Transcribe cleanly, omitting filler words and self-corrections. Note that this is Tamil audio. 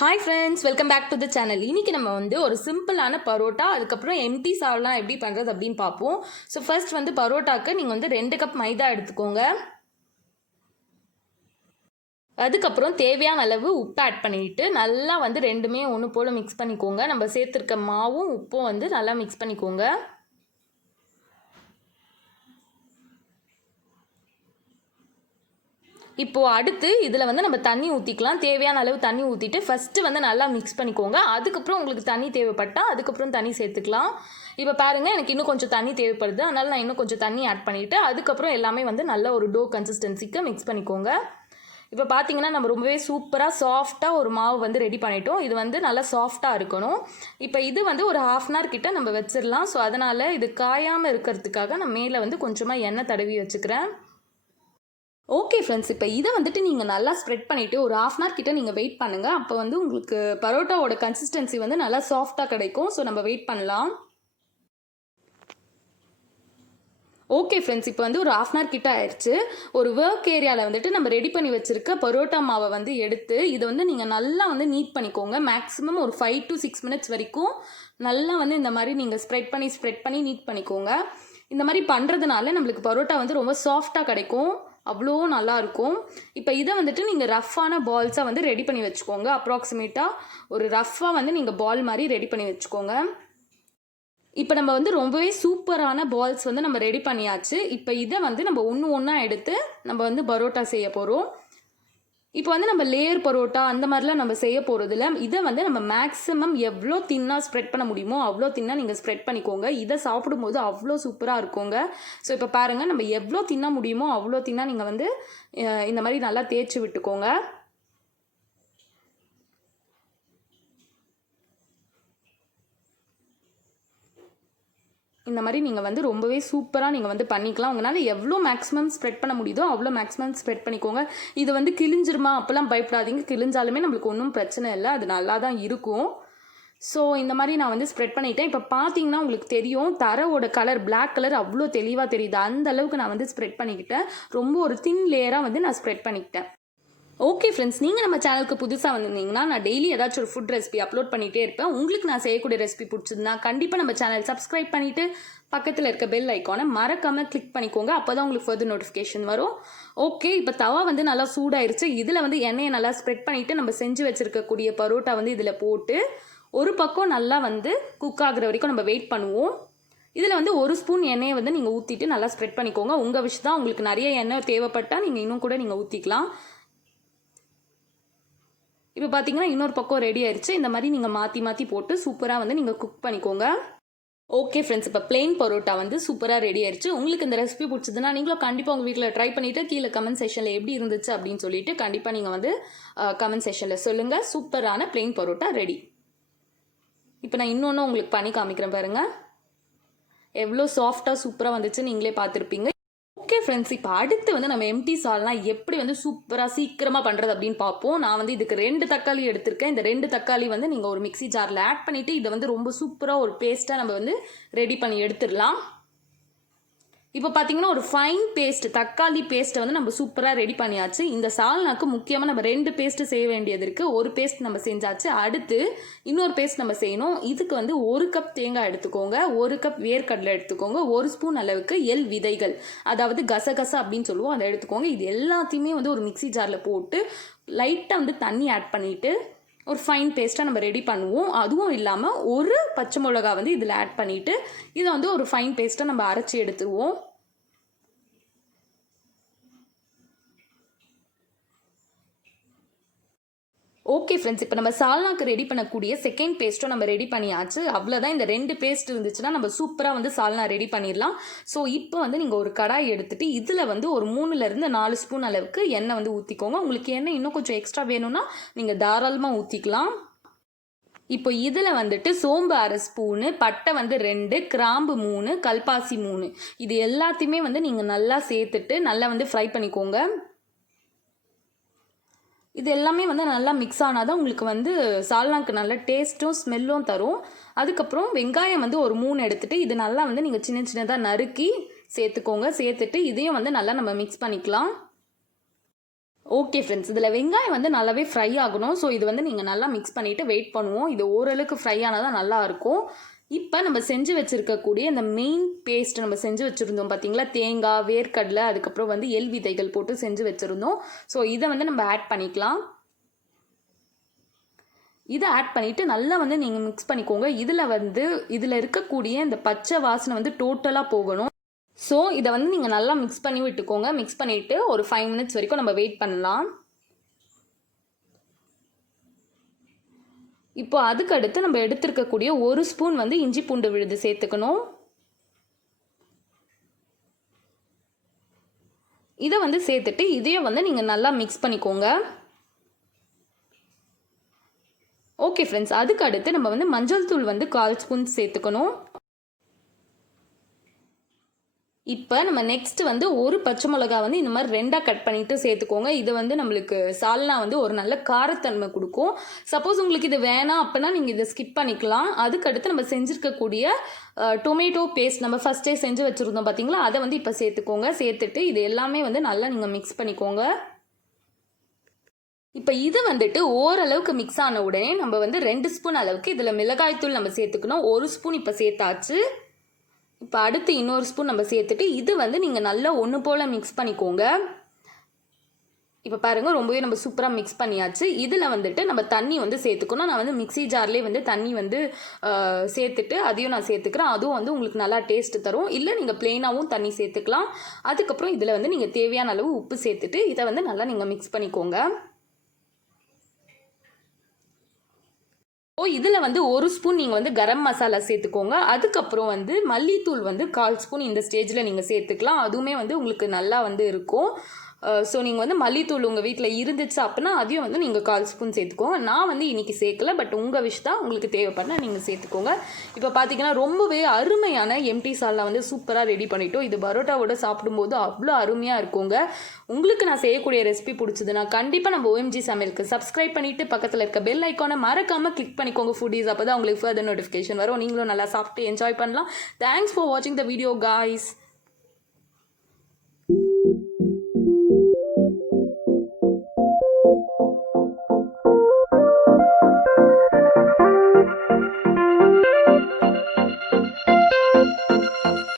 Hi friends, welcome back to the channel. இன்றைக்கி நம்ம வந்து ஒரு சிம்பிளான பரோட்டா, அதுக்கப்புறம் எம்டி சால்னா எப்படி பண்ணுறது அப்படின்னு பார்ப்போம். ஸோ ஃபர்ஸ்ட் வந்து பரோட்டாக்கு நீங்கள் வந்து 2 கப் மைதா எடுத்துக்கோங்க. அதுக்கப்புறம் தேவையான அளவு உப்பு ஆட் பண்ணிவிட்டு நல்லா வந்து ரெண்டுமே ஒன்று போல் மிக்ஸ் பண்ணிக்கோங்க. நம்ம சேர்த்துருக்க மாவும் உப்பும் வந்து நல்லா மிக்ஸ் பண்ணிக்கோங்க. இப்போது அடுத்து இதில் வந்து நம்ம தண்ணி ஊற்றிக்கலாம். தேவையான அளவு தண்ணி ஊற்றிட்டு ஃபஸ்ட்டு வந்து நல்லா மிக்ஸ் பண்ணிக்கோங்க. அதுக்கப்புறம் உங்களுக்கு தண்ணி தேவைப்பட்டால் அதுக்கப்புறம் தண்ணி சேர்த்துக்கலாம். இப்போ பாருங்கள், எனக்கு இன்னும் கொஞ்சம் தண்ணி தேவைப்படுது. அதனால் நான் இன்னும் கொஞ்சம் தண்ணி ஆட் பண்ணிவிட்டு அதுக்கப்புறம் எல்லாமே வந்து நல்ல ஒரு டோ கன்சிஸ்டன்சிக்கு மிக்ஸ் பண்ணிக்கோங்க. இப்போ பார்த்தீங்கன்னா நம்ம ரொம்பவே சூப்பராக சாஃப்டாக ஒரு மாவு வந்து ரெடி பண்ணிட்டோம். இது வந்து நல்லா சாஃப்டாக இருக்கணும். இப்போ இது வந்து ஒரு 1/2 hour கிட்ட நம்ம வச்சிடலாம். ஸோ அதனால் இது காயாமல் இருக்கிறதுக்காக நான் மேலே வந்து கொஞ்சமாக எண்ணெய் தடவி வச்சுக்கிறேன். ஓகே ஃப்ரெண்ட்ஸ், இப்போ இதை வந்துட்டு நீங்கள் நல்லா ஸ்ப்ரெட் பண்ணிவிட்டு ஒரு 1/2 hour கிட்ட நீங்கள் வெயிட் பண்ணுங்கள். அப்போ வந்து உங்களுக்கு பரோட்டாவோட கன்சிஸ்டன்சி வந்து நல்லா சாஃப்டாக கிடைக்கும். ஸோ நம்ம வெயிட் பண்ணலாம். ஓகே ஃப்ரெண்ட்ஸ், இப்போ வந்து ஒரு 1/2 hour கிட்ட ஆயிடுச்சு. ஒரு ஒர்க் ஏரியாவில் வந்துட்டு நம்ம ரெடி பண்ணி வச்சுருக்க பரோட்டா மாவை வந்து எடுத்து இதை வந்து நீங்கள் நல்லா வந்து நீட் பண்ணிக்கோங்க. மேக்ஸிமம் ஒரு 5 to 6 minutes வரைக்கும் நல்லா வந்து இந்த மாதிரி நீங்கள் ஸ்ப்ரெட் பண்ணி நீட் பண்ணிக்கோங்க. இந்த மாதிரி பண்ணுறதுனால நம்மளுக்கு பரோட்டா வந்து ரொம்ப சாஃப்டாக கிடைக்கும். அவ்வளோ நல்லாயிருக்கும். இப்போ இதை வந்துட்டு நீங்கள் ரஃப்பான பால்ஸாக வந்து ரெடி பண்ணி வச்சுக்கோங்க. அப்ராக்சிமேட்டாக ஒரு ரஃப்பாக வந்து நீங்கள் பால் மாதிரி ரெடி பண்ணி வச்சுக்கோங்க. இப்போ நம்ம வந்து ரொம்பவே சூப்பரான பால்ஸ் வந்து நம்ம ரெடி பண்ணியாச்சு. இப்போ இதை வந்து நம்ம ஒன்றா எடுத்து நம்ம வந்து பரோட்டா செய்ய போகிறோம். இப்போ வந்து நம்ம லேயர் பரோட்டா அந்த மாதிரிலாம் நம்ம செய்ய போகிறதில்ல. இதை வந்து நம்ம மேக்ஸிமம் எவ்வளோ தின்னாக ஸ்ப்ரெட் பண்ண முடியுமோ அவ்வளோ தின்னாக நீங்கள் ஸ்ப்ரெட் பண்ணிக்கோங்க. இதை சாப்பிடும்போது அவ்வளோ சூப்பராக இருக்குங்க. ஸோ இப்போ பாருங்கள், நம்ம எவ்வளோ தின்னா முடியுமோ அவ்வளோ தின்னாக நீங்கள் வந்து இந்த மாதிரி நல்லா தேய்ச்சி விட்டுக்கோங்க. இந்த மாதிரி நீங்கள் வந்து ரொம்பவே சூப்பராக நீங்கள் வந்து பண்ணிக்கலாம். உங்களால் எவ்வளோ மேக்ஸிமம் ஸ்ப்ரெட் பண்ண முடியுதோ அவ்வளோ மேக்ஸிமம் ஸ்ப்ரெட் பண்ணிக்கோங்க. இது வந்து கிழிஞ்சிருமா அப்போல்லாம் பயப்படாதீங்க. கிழிஞ்சாலுமே நம்மளுக்கு ஒன்றும் பிரச்சனை இல்லை, அது நல்லா தான் இருக்கும். ஸோ இந்த மாதிரி நான் வந்து ஸ்ப்ரெட் பண்ணிட்டேன். இப்போ பார்த்தீங்கன்னா உங்களுக்கு தெரியும், தரோட கலர் பிளாக் கலர் அவ்வளோ தெளிவாக தெரியுது. அந்த அளவுக்கு நான் வந்து ஸ்ப்ரெட் பண்ணிக்கிட்டேன். ரொம்ப ஒரு தின் லேயராக வந்து நான் ஸ்ப்ரெட் பண்ணிக்கிட்டேன். ஓகே ஃப்ரெண்ட்ஸ், நீங்கள் நம்ம சேனலுக்கு புதுசாக வந்திருந்தீங்கன்னா நான் டெய்லி ஏதாச்சும் ஒரு ஃபுட் ரெசிபி அப்லோட் பண்ணிகிட்டே இருப்பேன். உங்களுக்கு நான் செய்யக்கூடிய ரெசிபி பிடிச்சிருந்தா கண்டிப்பாக நம்ம சேனல் சப்ஸ்கிரைப் பண்ணிவிட்டு பக்கத்தில் இருக்க பெல் ஐக்கானை மறக்காமல் கிளிக் பண்ணிக்கோங்க. அப்போ தான் உங்களுக்கு ஃபர்தர் நோட்டிஃபிகேஷன் வரும். ஓகே, இப்போ தவா வந்து நல்லா சூடாயிருச்சு. இதில் வந்து எண்ணெயை நல்லா ஸ்ப்ரெட் பண்ணிவிட்டு நம்ம செஞ்சு வச்சுருக்கக்கூடிய பரோட்டா வந்து இதில் போட்டு ஒரு பக்கம் நல்லா வந்து குக் ஆகுற வரைக்கும் நம்ம வெயிட் பண்ணுவோம். இதில் வந்து 1 ஸ்பூன் எண்ணெயை வந்து நீங்கள் ஊற்றிட்டு நல்லா ஸ்ப்ரெட் பண்ணிக்கோங்க. உங்கள் விஷயம் தான், உங்களுக்கு நிறைய எண்ணெய் தேவைப்பட்டால் நீங்கள் இன்னும் கூட நீங்கள் ஊற்றிக்கலாம். இப்போ பார்த்தீங்கன்னா இன்னொரு பக்கம் ரெடி ஆயிடுச்சு. இந்த மாதிரி நீங்கள் மாற்றி போட்டு சூப்பராக வந்து நீங்கள் குக் பண்ணிக்கோங்க. ஓகே ஃப்ரெண்ட்ஸ், இப்போ பிளெயின் பரோட்டா வந்து சூப்பராக ரெடி ஆயிடுச்சு. உங்களுக்கு இந்த ரெசிபி பிடிச்சதுன்னா நீங்களும் கண்டிப்பாக உங்கள் வீட்டில் ட்ரை பண்ணிவிட்டு கீழே கமெண்ட் செக்ஷனில் எப்படி இருந்துச்சு அப்படின்னு சொல்லிட்டு கண்டிப்பாக நீங்கள் வந்து கமெண்ட் செக்ஷனில் சொல்லுங்கள். சூப்பரான பிளெயின் பரோட்டா ரெடி. இப்போ நான் இன்னொன்று உங்களுக்கு பண்ணி காமிக்கிறேன் பாருங்கள், எவ்வளோ சாஃப்டாக சூப்பராக வந்துச்சு நீங்களே பார்த்துருப்பீங்க. ஓகே ஃப்ரெண்ட்ஸ், இப்போ அடுத்து வந்து நம்ம எம்டி சால்னா எப்படி வந்து சூப்பராக சீக்கிரமாக பண்ணுறது அப்படின்னு பார்ப்போம். நான் வந்து இதுக்கு 2 தக்காளி எடுத்திருக்கேன். இந்த 2 தக்காளி வந்து நீங்கள் ஒரு மிக்ஸி ஜாரில் ஆட் பண்ணிவிட்டு இதை வந்து ரொம்ப சூப்பராக ஒரு பேஸ்ட்டாக நம்ம வந்து ரெடி பண்ணி எடுத்துடலாம். இப்போ பார்த்தீங்கன்னா ஒரு ஃபைன் பேஸ்ட், தக்காளி பேஸ்ட்டை வந்து நம்ம சூப்பராக ரெடி பண்ணியாச்சு. இந்த சால்னாக்கு முக்கியமாக நம்ம 2 பேஸ்ட்டு செய்ய வேண்டியது இருக்குது. ஒரு பேஸ்ட் நம்ம செஞ்சாச்சு. அடுத்து இன்னொரு பேஸ்ட் நம்ம செய்யணும். இதுக்கு வந்து 1 கப் தேங்காய் எடுத்துக்கோங்க, 1 கப் வேர்க்கடலை எடுத்துக்கோங்க, 1 ஸ்பூன் அளவுக்கு எள் விதைகள், அதாவது கசகசா அப்படின்னு சொல்லுவோம், அதை எடுத்துக்கோங்க. இது எல்லாத்தையுமே வந்து ஒரு மிக்ஸி ஜாரில் போட்டு லைட்டாக வந்து தண்ணி ஆட் பண்ணிவிட்டு ஒரு ஃபைன் பேஸ்ட்டாக நம்ம ரெடி பண்ணுவோம். அதுவும் இல்லாமல் ஒரு பச்சை மிளகா வந்து இதில் ஆட் பண்ணிவிட்டு இதை வந்து ஒரு ஃபைன் பேஸ்ட்டாக நம்ம அரைச்சி எடுத்துருவோம். ஓகே ஃப்ரெண்ட்ஸ், இப்போ நம்ம சால்னாக்கு ரெடி பண்ணக்கூடிய செகண்ட் பேஸ்ட்டும் நம்ம ரெடி பண்ணியாச்சு. அவ்வளோதான். இந்த 2 பேஸ்ட் இருந்துச்சுன்னா நம்ம சூப்பராக வந்து சால்னா ரெடி பண்ணிடலாம். ஸோ இப்போ வந்து நீங்கள் ஒரு கடாய் எடுத்துகிட்டு இதில் வந்து ஒரு 3 to 4 ஸ்பூன் அளவுக்கு எண்ணெய் வந்து ஊற்றிக்கோங்க. உங்களுக்கு எண்ணெய் இன்னும் கொஞ்சம் எக்ஸ்ட்ரா வேணும்னா நீங்கள் தாராளமாக ஊற்றிக்கலாம். இப்போ இதில் வந்துட்டு சோம்பு 1/2 ஸ்பூனு, பட்டை வந்து 2, கிராம்பு 3, கல்பாசி 3, இது எல்லாத்தையுமே வந்து நீங்கள் நல்லா சேர்த்துட்டு நல்லா வந்து ஃப்ரை பண்ணிக்கோங்க. இது எல்லாமே வந்து நல்லா மிக்ஸ் ஆனால் தான் உங்களுக்கு வந்து சால்னாக்கு நல்ல டேஸ்ட்டும் ஸ்மெல்லும் தரும். அதுக்கப்புறம் வெங்காயம் வந்து ஒரு 3 எடுத்துகிட்டு இது நல்லா வந்து நீங்கள் சின்ன சின்னதாக நறுக்கி சேர்த்துக்கோங்க. சேர்த்துட்டு இதையும் வந்து நல்லா நம்ம மிக்ஸ் பண்ணிக்கலாம். ஓகே ஃப்ரெண்ட்ஸ், இதில் வெங்காயம் வந்து நல்லாவே ஃப்ரை ஆகணும். ஸோ இது வந்து நீங்கள் நல்லா மிக்ஸ் பண்ணிவிட்டு வெயிட் பண்ணுவோம். இது ஓரளவுக்கு ஃப்ரை ஆனால் தான் நல்லாயிருக்கும். இப்போ நம்ம செஞ்சு வச்சுருக்கக்கூடிய இந்த மெயின் பேஸ்ட் நம்ம செஞ்சு வச்சுருந்தோம் பார்த்தீங்களா, தேங்காய், வேர்க்கடலை, அதுக்கப்புறம் வந்து எள் விதைகள் போட்டு செஞ்சு வச்சுருந்தோம். ஸோ இதை வந்து நம்ம ஆட் பண்ணிக்கலாம். இதை ஆட் பண்ணிவிட்டு நல்லா வந்து நீங்கள் மிக்ஸ் பண்ணிக்கோங்க. இதில் இருக்கக்கூடிய இந்த பச்சை வாசனை வந்து டோட்டலாக போகணும். ஸோ இதை வந்து நீங்கள் நல்லா மிக்ஸ் பண்ணி விட்டுக்கோங்க. மிக்ஸ் பண்ணிவிட்டு ஒரு 5 மினிட்ஸ் வரைக்கும் நம்ம வெயிட் பண்ணலாம். இப்போ அதுக்கடுத்து நம்ம எடுத்துருக்கக்கூடிய 1 ஸ்பூன் வந்து இஞ்சி பூண்டு விழுது சேர்த்துக்கணும். இதை வந்து சேர்த்துட்டு இதையும் வந்து நீங்கள் நல்லா மிக்ஸ் பண்ணிக்கோங்க. ஓகே ஃப்ரெண்ட்ஸ், அதுக்கு அடுத்து நம்ம வந்து மஞ்சள் தூள் வந்து 1/4 ஸ்பூன் சேர்த்துக்கணும். இப்போ நம்ம நெக்ஸ்ட் வந்து ஒரு பச்சை மிளகா வந்து இந்த மாதிரி 2ஆக கட் பண்ணிவிட்டு சேர்த்துக்கோங்க. இது வந்து நம்மளுக்கு சால்னா வந்து ஒரு நல்ல காரத்தன்மை கொடுக்கும். சப்போஸ் உங்களுக்கு இது வேணாம் அப்படின்னா நீங்கள் இதை ஸ்கிப் பண்ணிக்கலாம். அதுக்கடுத்து நம்ம செஞ்சுருக்கக்கூடிய டொமேட்டோ பேஸ்ட் நம்ம ஃபஸ்ட்டே செஞ்சு வச்சுருந்தோம் பார்த்தீங்களா, அதை வந்து இப்போ சேர்த்துக்கோங்க. சேர்த்துட்டு இது எல்லாமே வந்து நல்லா நீங்கள் மிக்ஸ் பண்ணிக்கோங்க. இப்போ இது வந்துட்டு ஓரளவுக்கு மிக்ஸ் ஆன உடனே நம்ம வந்து 2 ஸ்பூன் அளவுக்கு இதில் மிளகாய்த்தூள் நம்ம சேர்த்துக்கணும். 1 ஸ்பூன் இப்போ சேர்த்தாச்சு. இப்போ அடுத்து இன்னொரு ஸ்பூன் நம்ம சேர்த்துட்டு இது வந்து நீங்கள் நல்லா ஒன்று போல் மிக்ஸ் பண்ணிக்கோங்க. இப்போ பாருங்கள், ரொம்பவே நம்ம சூப்பராக மிக்ஸ் பண்ணியாச்சு. இதில் வந்துட்டு நம்ம தண்ணி வந்து சேர்த்துக்கணும். நான் வந்து மிக்ஸி ஜார்லேயே வந்து தண்ணி வந்து சேர்த்துட்டு அதையும் நான் சேர்த்துக்கிறேன். அதுவும் வந்து உங்களுக்கு நல்லா டேஸ்ட்டு தரும். இல்லை நீங்கள் ப்ளெயினாகவும் தண்ணி சேர்த்துக்கலாம். அதுக்கப்புறம் இதில் வந்து நீங்கள் தேவையான அளவு உப்பு சேர்த்துட்டு இதை வந்து நல்லா நீங்கள் மிக்ஸ் பண்ணிக்கோங்க. இதில் வந்து 1 ஸ்பூன் நீங்கள் வந்து கரம் மசாலா சேர்த்துக்கோங்க. அதுக்கப்புறம் வந்து மல்லித்தூள் வந்து 1/4 ஸ்பூன் இந்த ஸ்டேஜில் நீங்கள் சேர்த்துக்கலாம். அதுவுமே வந்து உங்களுக்கு நல்லா வந்து இருக்கும். ஸோ நீங்கள் வந்து மல்லித்தூள் உங்கள் வீட்டில் இருந்துச்சு அப்படின்னா அதையும் வந்து நீங்கள் 1/4 ஸ்பூன் சேர்த்துக்கோங்க. நான் வந்து இன்றைக்கி சேர்க்கல, பட் உங்கள் விஷ் தான், உங்களுக்கு தேவைப்படனா நீங்கள் சேர்த்துக்கோங்க. இப்போ பார்த்தீங்கன்னா ரொம்பவே அருமையான எம்டி சால்னா வந்து சூப்பராக ரெடி பண்ணிட்டோம். இது பரோட்டாவோட சாப்பிடும்போது அவ்வளோ அருமையாக இருக்குங்க. உங்களுக்கு நான் செய்யக்கூடிய ரெசிபி பிடிச்சதுன்னா கண்டிப்பாக நம்ம OMG சமையலுக்கு சப்ஸ்கிரைப் பண்ணிவிட்டு பக்கத்தில் இருக்க பெல் ஐக்கானை மறக்காமல் கிளிக் பண்ணிக்கோங்க ஃபுட்டீஸ். அப்போ தான் உங்களுக்கு ஃபர்தர் நோட்டிஃபிகேஷன் வரும். நீங்களும் நல்லா சாப்பிட்டு என்ஜாய் பண்ணலாம். தேங்க்ஸ் ஃபார் வாட்சிங் த வீடியோ காய்ஸ்.